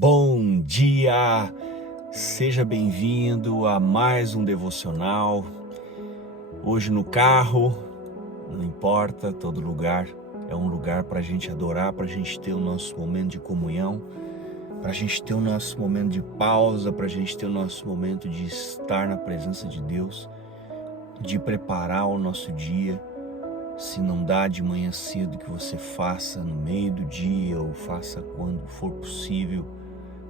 Bom dia! Seja bem-vindo a mais um devocional. Hoje no carro, não importa, todo lugar é um lugar para a gente adorar, para a gente ter o nosso momento de comunhão, para a gente ter o nosso momento de pausa, para a gente ter o nosso momento de estar na presença de Deus, de preparar o nosso dia. Se não dá de manhã cedo, que você faça no meio do dia ou faça quando for possível,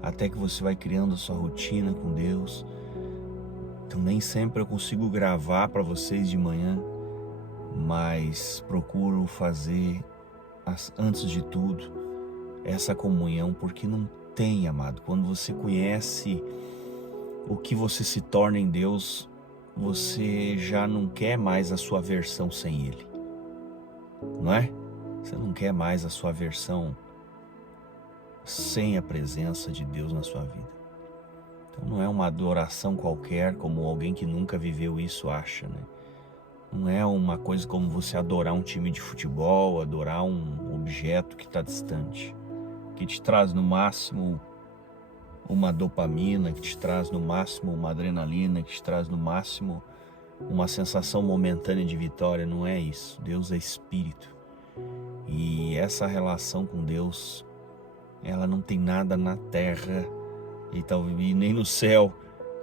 até que você vai criando a sua rotina com Deus. Então nem sempre eu consigo gravar para vocês de manhã, mas procuro fazer, antes de tudo, essa comunhão, porque não tem, amado, quando você conhece o que você se torna em Deus, você já não quer mais a sua versão sem Ele, não é? Você não quer mais a sua versão sem a presença de Deus na sua vida. Então não é uma adoração qualquer, como alguém que nunca viveu isso acha, né? Não é uma coisa como você adorar um time de futebol, adorar um objeto que está distante, que te traz no máximo uma dopamina, que te traz no máximo uma adrenalina, que te traz no máximo uma sensação momentânea de vitória. Não é isso. Deus é espírito. E essa relação com Deus, ela não tem nada na terra e nem no céu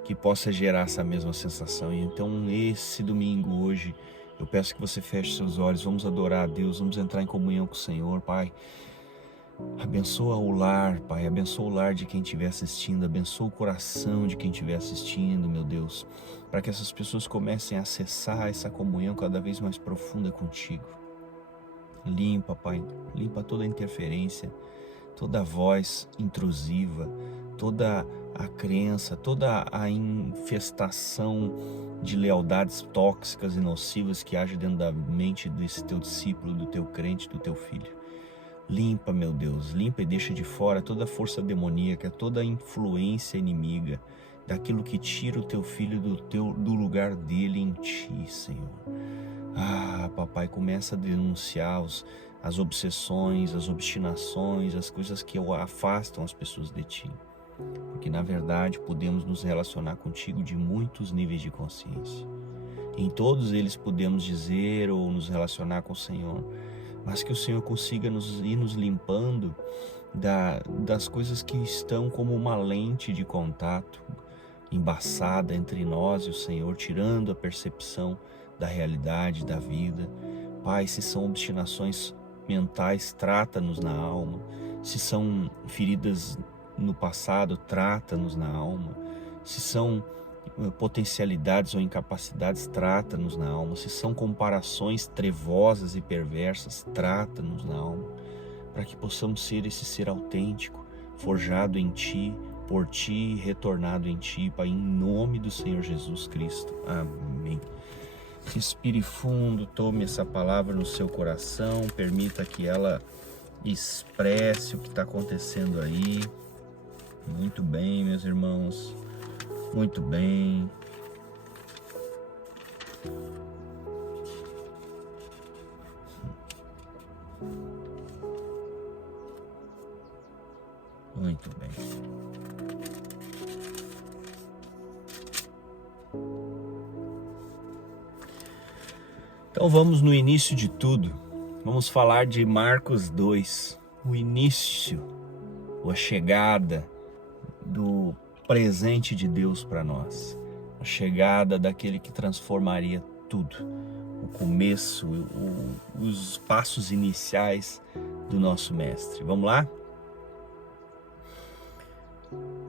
que possa gerar essa mesma sensação. E então esse domingo, hoje, eu peço que você feche seus olhos, vamos adorar a Deus, vamos entrar em comunhão com o Senhor. Pai, abençoa o lar, Pai, abençoa o lar de quem estiver assistindo, abençoa o coração de quem estiver assistindo, meu Deus, para que essas pessoas comecem a acessar essa comunhão cada vez mais profunda contigo. Limpa, Pai, limpa toda a interferência, toda a voz intrusiva, toda a crença, toda a infestação de lealdades tóxicas e nocivas que age dentro da mente desse teu discípulo, do teu crente, do teu filho. Limpa, meu Deus, limpa e deixa de fora toda a força demoníaca, toda a influência inimiga, daquilo que tira o teu filho do lugar dele em ti, Senhor. Papai, começa a denunciar as obsessões, as obstinações, as coisas que afastam as pessoas de ti. Porque na verdade podemos nos relacionar contigo de muitos níveis de consciência. Em todos eles podemos dizer ou nos relacionar com o Senhor, mas que o Senhor consiga ir nos limpando das coisas que estão como uma lente de contato embaçada entre nós e o Senhor, tirando a percepção da realidade, da vida. Pai, se são obstinações mentais, trata-nos na alma. Se são feridas no passado, trata-nos na alma. Se são potencialidades ou incapacidades, trata-nos na alma. Se são comparações trevosas e perversas, trata-nos na alma, para que possamos ser esse ser autêntico, forjado em Ti, por Ti, retornado em Ti, Pai, em nome do Senhor Jesus Cristo. Amém. Respire fundo, tome essa palavra no seu coração, permita que ela expresse o que está acontecendo aí. Muito bem, meus irmãos, muito bem. Muito bem. Então vamos no início de tudo. Vamos falar de Marcos 2, o início, a chegada do presente de Deus para nós, a chegada daquele que transformaria tudo, o começo, os passos iniciais do nosso mestre. Vamos lá?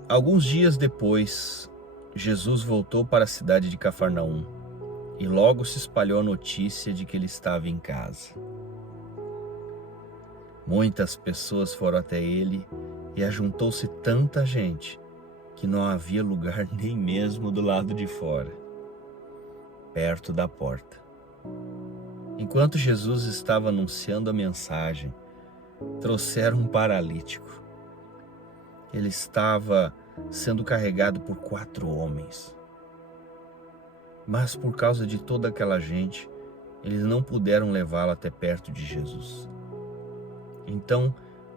Alguns dias depois, Jesus voltou para a cidade de Cafarnaum e logo se espalhou a notícia de que ele estava em casa. Muitas pessoas foram até ele e ajuntou-se tanta gente que não havia lugar nem mesmo do lado de fora, perto da porta. Enquanto Jesus estava anunciando a mensagem, trouxeram um paralítico. Ele estava sendo carregado por 4 homens. Mas por causa de toda aquela gente, eles não puderam levá-lo até perto de Jesus. Então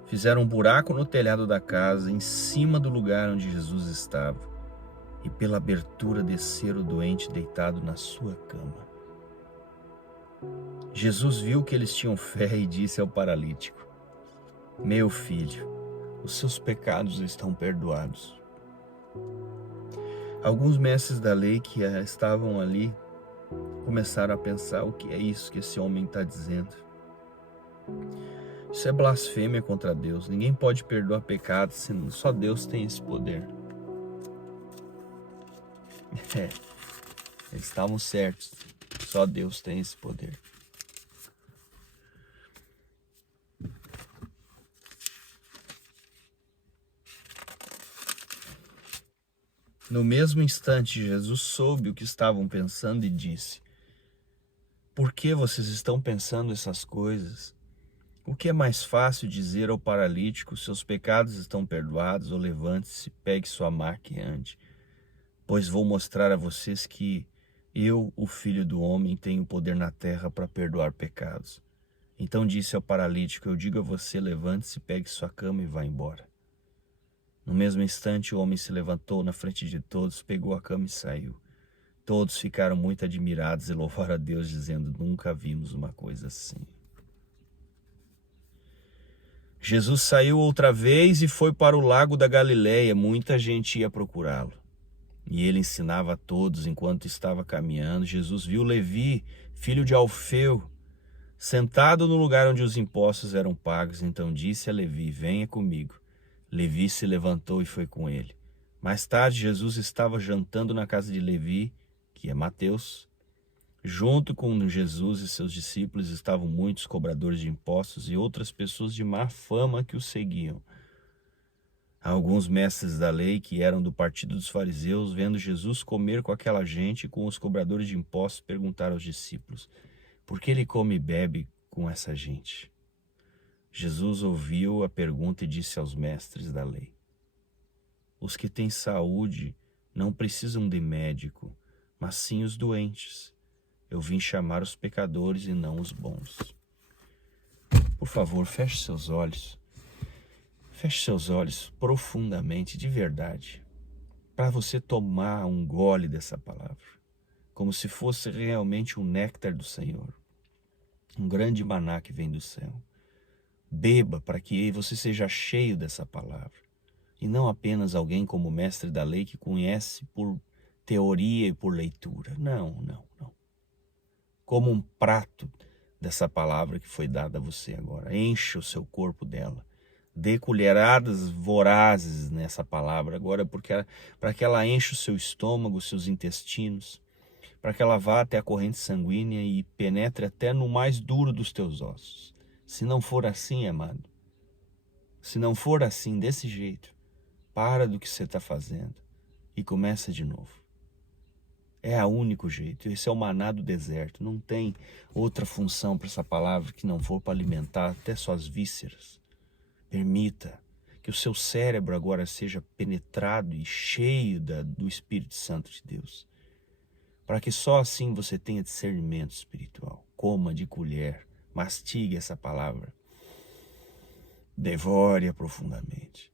Fizeram um buraco no telhado da casa, em cima do lugar onde Jesus estava, e pela abertura desceram o doente deitado na sua cama. Jesus viu que eles tinham fé e disse ao paralítico: Meu filho, os seus pecados estão perdoados. Alguns mestres da lei que estavam ali começaram a pensar: o que é isso que esse homem está dizendo? Isso é blasfêmia contra Deus. Ninguém pode perdoar pecados, só Deus tem esse poder. Eles estavam certos. Só Deus tem esse poder. No mesmo instante, Jesus soube o que estavam pensando e disse: Por que vocês estão pensando essas coisas? O que é mais fácil dizer ao paralítico: seus pecados estão perdoados, ou levante-se, pegue sua maca e ande? Pois vou mostrar a vocês que eu, o Filho do Homem, tenho poder na terra para perdoar pecados. Então disse ao paralítico: Eu digo a você, levante-se, pegue sua cama e vá embora. No mesmo instante, o homem se levantou na frente de todos, pegou a cama e saiu. Todos ficaram muito admirados e louvaram a Deus, dizendo: Nunca vimos uma coisa assim. Jesus saiu outra vez e foi para o lago da Galileia. Muita gente ia procurá-lo. E ele ensinava a todos enquanto estava caminhando. Jesus viu Levi, filho de Alfeu, sentado no lugar onde os impostos eram pagos. Então disse a Levi: Venha comigo. Levi se levantou e foi com ele. Mais tarde, Jesus estava jantando na casa de Levi, que é Mateus. Junto com Jesus e seus discípulos estavam muitos cobradores de impostos e outras pessoas de má fama que o seguiam. Alguns mestres da lei, que eram do partido dos fariseus, vendo Jesus comer com aquela gente e com os cobradores de impostos, perguntaram aos discípulos: Por que ele come e bebe com essa gente? Jesus ouviu a pergunta e disse aos mestres da lei: Os que têm saúde não precisam de médico, mas sim os doentes. Eu vim chamar os pecadores e não os bons. Por favor, feche seus olhos. Feche seus olhos profundamente, de verdade, para você tomar um gole dessa palavra, como se fosse realmente um néctar do Senhor, um grande maná que vem do céu. Beba para que você seja cheio dessa palavra, e não apenas alguém como o mestre da lei que conhece por teoria e por leitura. Não. Como um prato dessa palavra que foi dada a você agora. Encha o seu corpo dela. Dê colheradas vorazes nessa palavra agora, para que ela enche o seu estômago, os seus intestinos, para que ela vá até a corrente sanguínea e penetre até no mais duro dos teus ossos. Se não for assim, amado, se não for assim, desse jeito, para do que você está fazendo e começa de novo. É o único jeito. Esse é o maná do deserto. Não tem outra função para essa palavra que não for para alimentar até suas vísceras. Permita que o seu cérebro agora seja penetrado e cheio do Espírito Santo de Deus, para que só assim você tenha discernimento espiritual. Coma de colher, mastigue essa palavra, devore-a profundamente.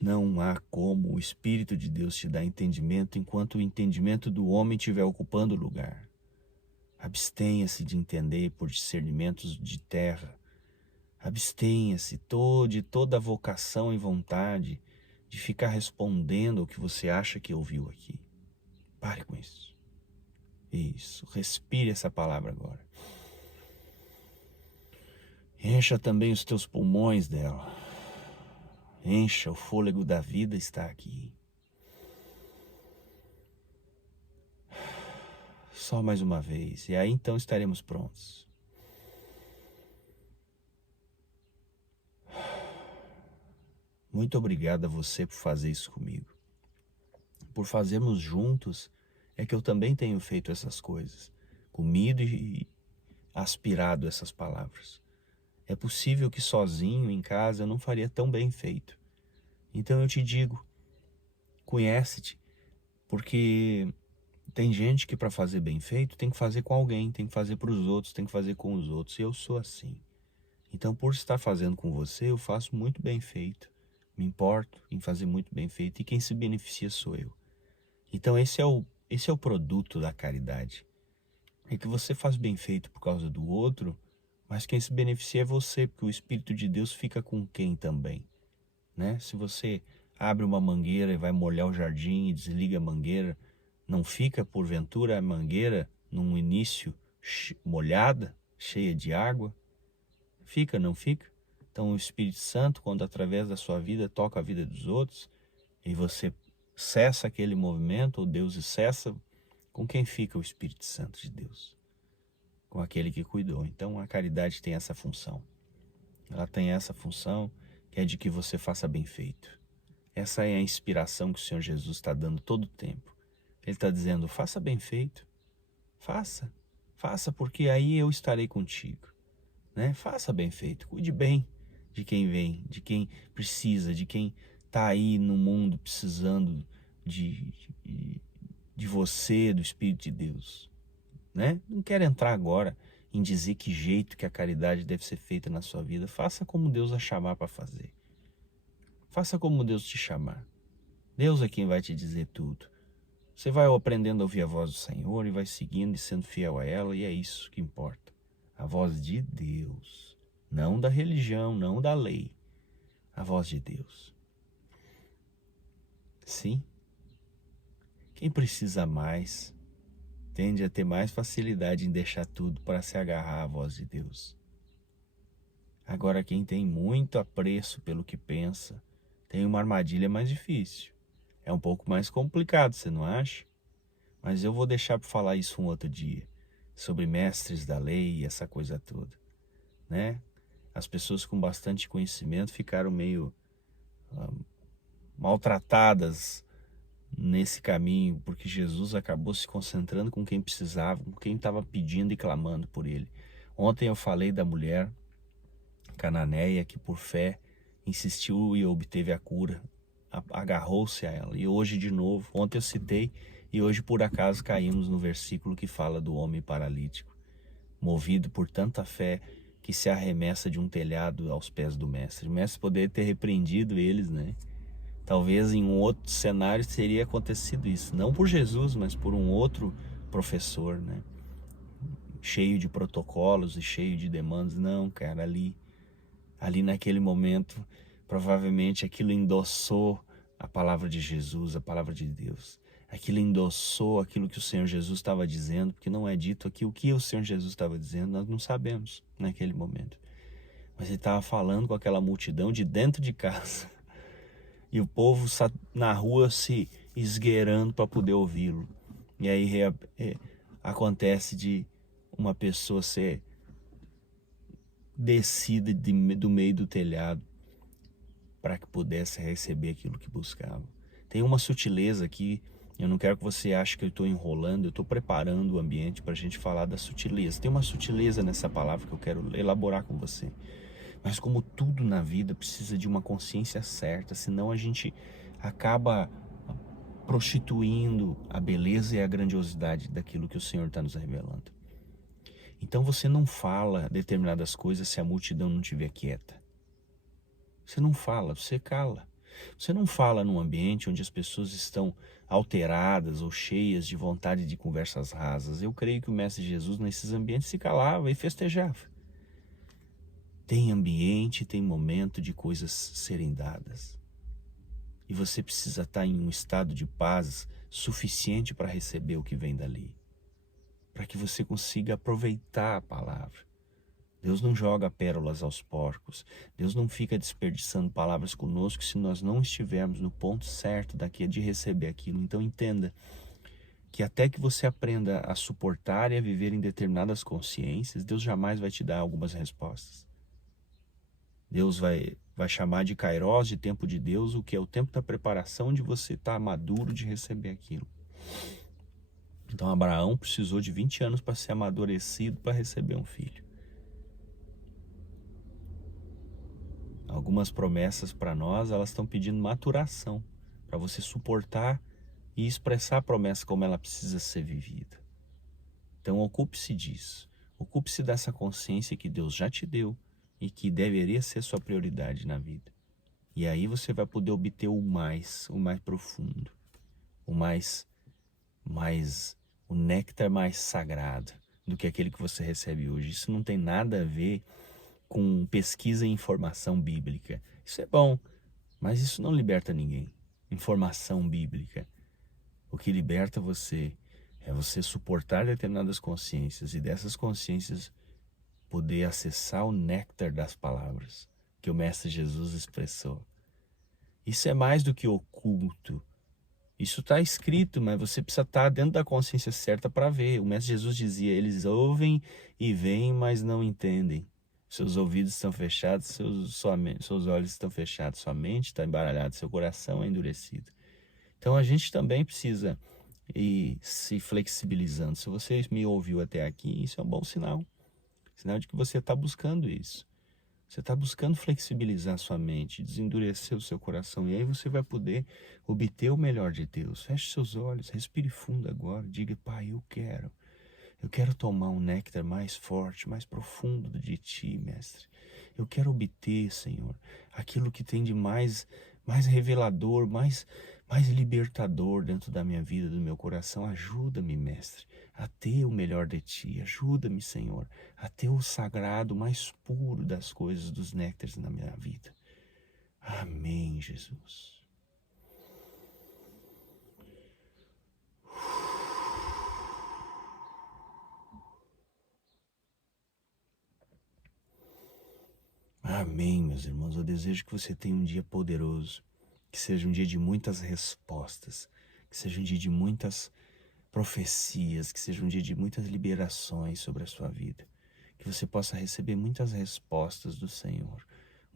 Não há como o Espírito de Deus te dar entendimento enquanto o entendimento do homem estiver ocupando o lugar. Abstenha-se de entender por discernimentos de terra. Abstenha-se de toda a vocação e vontade de ficar respondendo ao que você acha que ouviu aqui. Pare com isso. Isso. Respire essa palavra agora. Encha também os teus pulmões dela. Encha, o fôlego da vida está aqui. Só mais uma vez, e aí então estaremos prontos. Muito obrigado a você por fazer isso comigo. Por fazermos juntos, é que eu também tenho feito essas coisas. Comido e aspirado essas palavras. É possível que sozinho, em casa, eu não faria tão bem feito. Então eu te digo, conhece-te, porque tem gente que para fazer bem feito tem que fazer com alguém, tem que fazer para os outros, tem que fazer com os outros. E eu sou assim. Então, por estar fazendo com você, eu faço muito bem feito. Me importo em fazer muito bem feito e quem se beneficia sou eu. Então, esse é o produto da caridade. É que você faz bem feito por causa do outro, mas quem se beneficia é você, porque o Espírito de Deus fica com quem também, né? Se você abre uma mangueira e vai molhar o jardim e desliga a mangueira, não fica porventura a mangueira num início molhada, cheia de água? Fica, não fica? Então o Espírito Santo, quando através da sua vida toca a vida dos outros, e você cessa aquele movimento, ou Deus cessa, com quem fica o Espírito Santo de Deus? Com aquele que cuidou. Então a caridade tem essa função. Ela tem essa função que é de que você faça bem feito. Essa é a inspiração que o Senhor Jesus está dando todo o tempo. Ele está dizendo, faça bem feito. Faça. Faça, porque aí eu estarei contigo. Né? Faça bem feito. Cuide bem de quem vem, de quem precisa, de quem está aí no mundo precisando de você, do Espírito de Deus. Né? Não quero entrar agora em dizer que jeito que a caridade deve ser feita na sua vida. Faça como Deus a chamar para fazer. Faça como Deus te chamar. Deus é quem vai te dizer tudo. Você vai aprendendo a ouvir a voz do Senhor e vai seguindo e sendo fiel a ela, e é isso que importa. A voz de Deus, não da religião, não da lei. A voz de Deus. Sim. Quem precisa mais tende a ter mais facilidade em deixar tudo para se agarrar à voz de Deus. Agora, quem tem muito apreço pelo que pensa, tem uma armadilha mais difícil. É um pouco mais complicado, você não acha? Mas eu vou deixar para falar isso um outro dia, sobre mestres da lei e essa coisa toda, né? As pessoas com bastante conhecimento ficaram meio maltratadas nesse caminho, porque Jesus acabou se concentrando com quem precisava, com quem estava pedindo e clamando por ele. Ontem eu falei da mulher cananeia que por fé insistiu e obteve a cura, agarrou-se a ela. E hoje de novo, ontem eu citei e hoje por acaso caímos no versículo que fala do homem paralítico, movido por tanta fé que se arremessa de um telhado aos pés do mestre. O mestre poderia ter repreendido eles, né? Talvez em um outro cenário teria acontecido isso, não por Jesus, mas por um outro professor, né? Cheio de protocolos e cheio de demandas. Não, cara, ali naquele momento, provavelmente aquilo endossou a palavra de Jesus, a palavra de Deus. Aquilo endossou aquilo que o Senhor Jesus estava dizendo, porque não é dito aqui o que o Senhor Jesus estava dizendo, nós não sabemos naquele momento. Mas ele estava falando com aquela multidão de dentro de casa. E o povo na rua se esgueirando para poder ouvi-lo. E aí acontece de uma pessoa ser descida do meio do telhado para que pudesse receber aquilo que buscava. Tem uma sutileza aqui, eu não quero que você ache que eu estou enrolando, eu estou preparando o ambiente para a gente falar da sutileza. Tem uma sutileza nessa palavra que eu quero elaborar com você. Mas como tudo na vida precisa de uma consciência certa, senão a gente acaba prostituindo a beleza e a grandiosidade daquilo que o Senhor está nos revelando. Então você não fala determinadas coisas se a multidão não estiver quieta. Você não fala, você cala. Você não fala num ambiente onde as pessoas estão alteradas ou cheias de vontade de conversas rasas. Eu creio que o Mestre Jesus nesses ambientes se calava e festejava. Tem ambiente, tem momento de coisas serem dadas. E você precisa estar em um estado de paz suficiente para receber o que vem dali. Para que você consiga aproveitar a palavra. Deus não joga pérolas aos porcos. Deus não fica desperdiçando palavras conosco se nós não estivermos no ponto certo de receber aquilo. Então entenda que até que você aprenda a suportar e a viver em determinadas consciências, Deus jamais vai te dar algumas respostas. Deus vai chamar de Kairos, de tempo de Deus, o que é o tempo da preparação de você estar maduro de receber aquilo. Então Abraão precisou de 20 anos para ser amadurecido para receber um filho. Algumas promessas para nós, elas estão pedindo maturação, para você suportar e expressar a promessa como ela precisa ser vivida. Então ocupe-se disso, ocupe-se dessa consciência que Deus já te deu e que deveria ser sua prioridade na vida. E aí você vai poder obter o mais profundo, o néctar mais sagrado do que aquele que você recebe hoje. Isso não tem nada a ver com pesquisa e informação bíblica. Isso é bom, mas isso não liberta ninguém. Informação bíblica. O que liberta você é você suportar determinadas consciências e dessas consciências poder acessar o néctar das palavras que o Mestre Jesus expressou. Isso é mais do que oculto. Isso está escrito, mas você precisa estar dentro da consciência certa para ver. O Mestre Jesus dizia, eles ouvem e veem, mas não entendem. Seus ouvidos estão fechados, seus olhos estão fechados, sua mente está embaralhada, seu coração é endurecido. Então a gente também precisa ir se flexibilizando. Se você me ouviu até aqui, isso é um bom sinal. Sinal de que você está buscando isso. Você está buscando flexibilizar sua mente, desendurecer o seu coração. E aí você vai poder obter o melhor de Deus. Feche seus olhos, respire fundo agora. Diga, Pai, eu quero tomar um néctar mais forte, mais profundo de Ti, Mestre. Eu quero obter, Senhor, aquilo que tem de mais revelador, mais libertador dentro da minha vida, do meu coração. Ajuda-me, Mestre, a ter o melhor de Ti. Ajuda-me, Senhor, a ter o sagrado mais puro das coisas, dos néctares na minha vida. Amém, Jesus. Amém, meus irmãos. Eu desejo que você tenha um dia poderoso, que seja um dia de muitas respostas, que seja um dia de muitas profecias, que seja um dia de muitas liberações sobre a sua vida, que você possa receber muitas respostas do Senhor,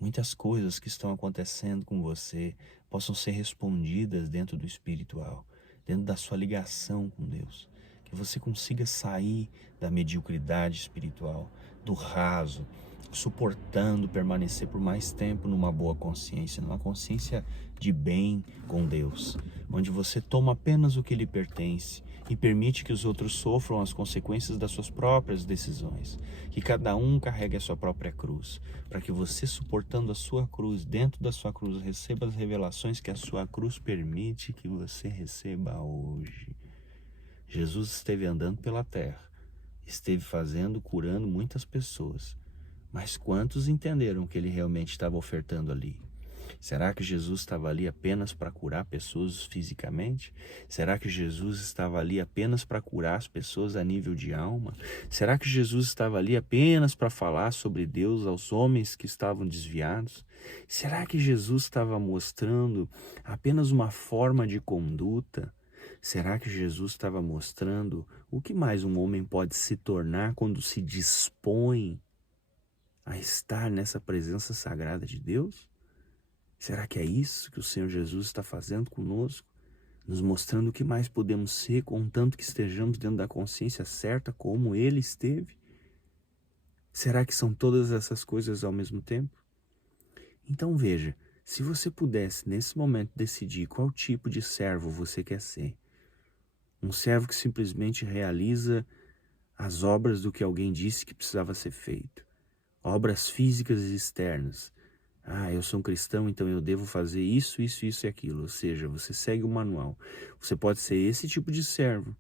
muitas coisas que estão acontecendo com você possam ser respondidas dentro do espiritual, dentro da sua ligação com Deus, que você consiga sair da mediocridade espiritual, do raso, suportando permanecer por mais tempo numa boa consciência, numa consciência de bem com Deus, onde você toma apenas o que lhe pertence e permite que os outros sofram as consequências das suas próprias decisões, que cada um carregue a sua própria cruz, para que você, suportando a sua cruz, dentro da sua cruz, receba as revelações que a sua cruz permite que você receba hoje. Jesus esteve andando pela terra, esteve curando muitas pessoas, mas quantos entenderam o que ele realmente estava ofertando ali? Será que Jesus estava ali apenas para curar pessoas fisicamente? Será que Jesus estava ali apenas para curar as pessoas a nível de alma? Será que Jesus estava ali apenas para falar sobre Deus aos homens que estavam desviados? Será que Jesus estava mostrando apenas uma forma de conduta? Será que Jesus estava mostrando o que mais um homem pode se tornar quando se dispõe a estar nessa presença sagrada de Deus? Será que é isso que o Senhor Jesus está fazendo conosco? Nos mostrando o que mais podemos ser, contanto que estejamos dentro da consciência certa como Ele esteve? Será que são todas essas coisas ao mesmo tempo? Então veja, se você pudesse nesse momento decidir qual tipo de servo você quer ser, um servo que simplesmente realiza as obras do que alguém disse que precisava ser feito, obras físicas e externas. Eu sou um cristão, então eu devo fazer isso, isso, isso e aquilo. Ou seja, você segue o manual. Você pode ser esse tipo de servo.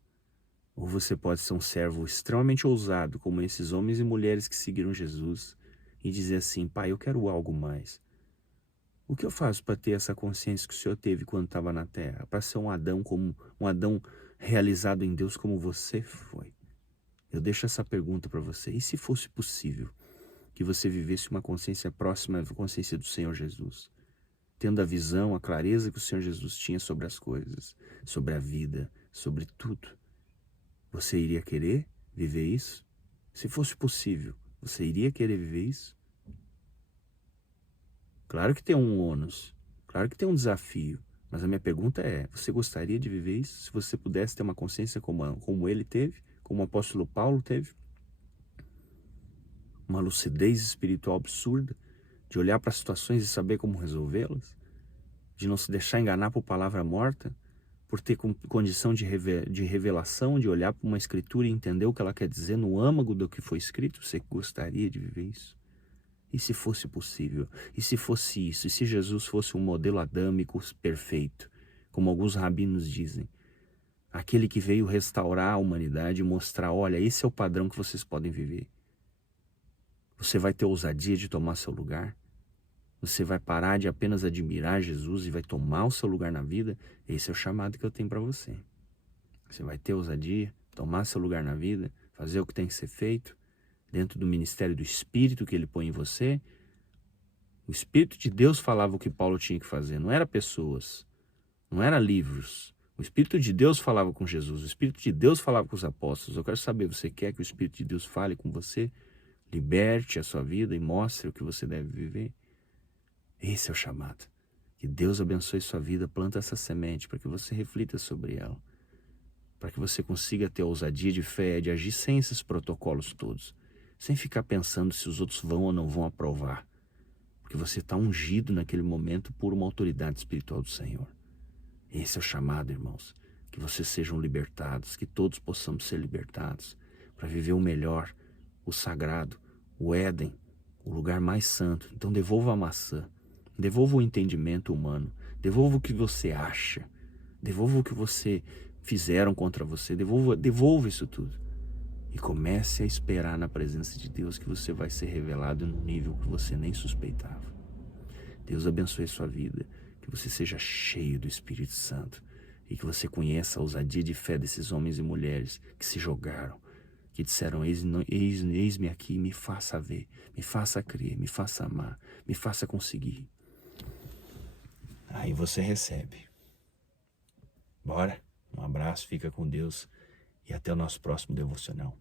Ou você pode ser um servo extremamente ousado, como esses homens e mulheres que seguiram Jesus, e dizer assim, Pai, eu quero algo mais. O que eu faço para ter essa consciência que o Senhor teve quando estava na terra? Para ser um Adão como um Adão realizado em Deus como você foi? Eu deixo essa pergunta para você. E se fosse possível que você vivesse uma consciência próxima à consciência do Senhor Jesus, tendo a visão, a clareza que o Senhor Jesus tinha sobre as coisas, sobre a vida, sobre tudo, você iria querer viver isso? Se fosse possível, você iria querer viver isso? Claro que tem um ônus, claro que tem um desafio, mas a minha pergunta é, você gostaria de viver isso? Se você pudesse ter uma consciência como ele teve, como o apóstolo Paulo teve? Uma lucidez espiritual absurda, de olhar para as situações e saber como resolvê-las, de não se deixar enganar por palavra morta, por ter condição de revelação, de olhar para uma escritura e entender o que ela quer dizer no âmago do que foi escrito. Você gostaria de viver isso? E se fosse possível? E se fosse isso? E se Jesus fosse um modelo adâmico perfeito, como alguns rabinos dizem? Aquele que veio restaurar a humanidade e mostrar, olha, esse é o padrão que vocês podem viver. Você vai ter ousadia de tomar seu lugar? Você vai parar de apenas admirar Jesus e vai tomar o seu lugar na vida? Esse é o chamado que eu tenho para você. Você vai ter ousadia, tomar seu lugar na vida, fazer o que tem que ser feito, dentro do ministério do Espírito que ele põe em você. O Espírito de Deus falava o que Paulo tinha que fazer, não era pessoas, não era livros. O Espírito de Deus falava com Jesus, o Espírito de Deus falava com os apóstolos. Eu quero saber, você quer que o Espírito de Deus fale com você? Liberte a sua vida e mostre o que você deve viver? Esse é o chamado. Que Deus abençoe sua vida, planta essa semente para que você reflita sobre ela, para que você consiga ter ousadia de fé, de agir sem esses protocolos todos, sem ficar pensando se os outros vão ou não vão aprovar, porque você está ungido naquele momento por uma autoridade espiritual do Senhor. Esse é o chamado, irmãos, que vocês sejam libertados, que todos possamos ser libertados, para viver o melhor, o sagrado, o Éden, o lugar mais santo. Então devolva a maçã, devolva o entendimento humano, devolva o que você acha, devolva o que você fizeram contra você, devolva isso tudo. E comece a esperar na presença de Deus que você vai ser revelado num nível que você nem suspeitava. Deus abençoe a sua vida, que você seja cheio do Espírito Santo e que você conheça a ousadia de fé desses homens e mulheres que se jogaram, que disseram, eis-me aqui, me faça ver, me faça crer, me faça amar, me faça conseguir. Aí você recebe. Bora? Um abraço, fica com Deus e até o nosso próximo devocional.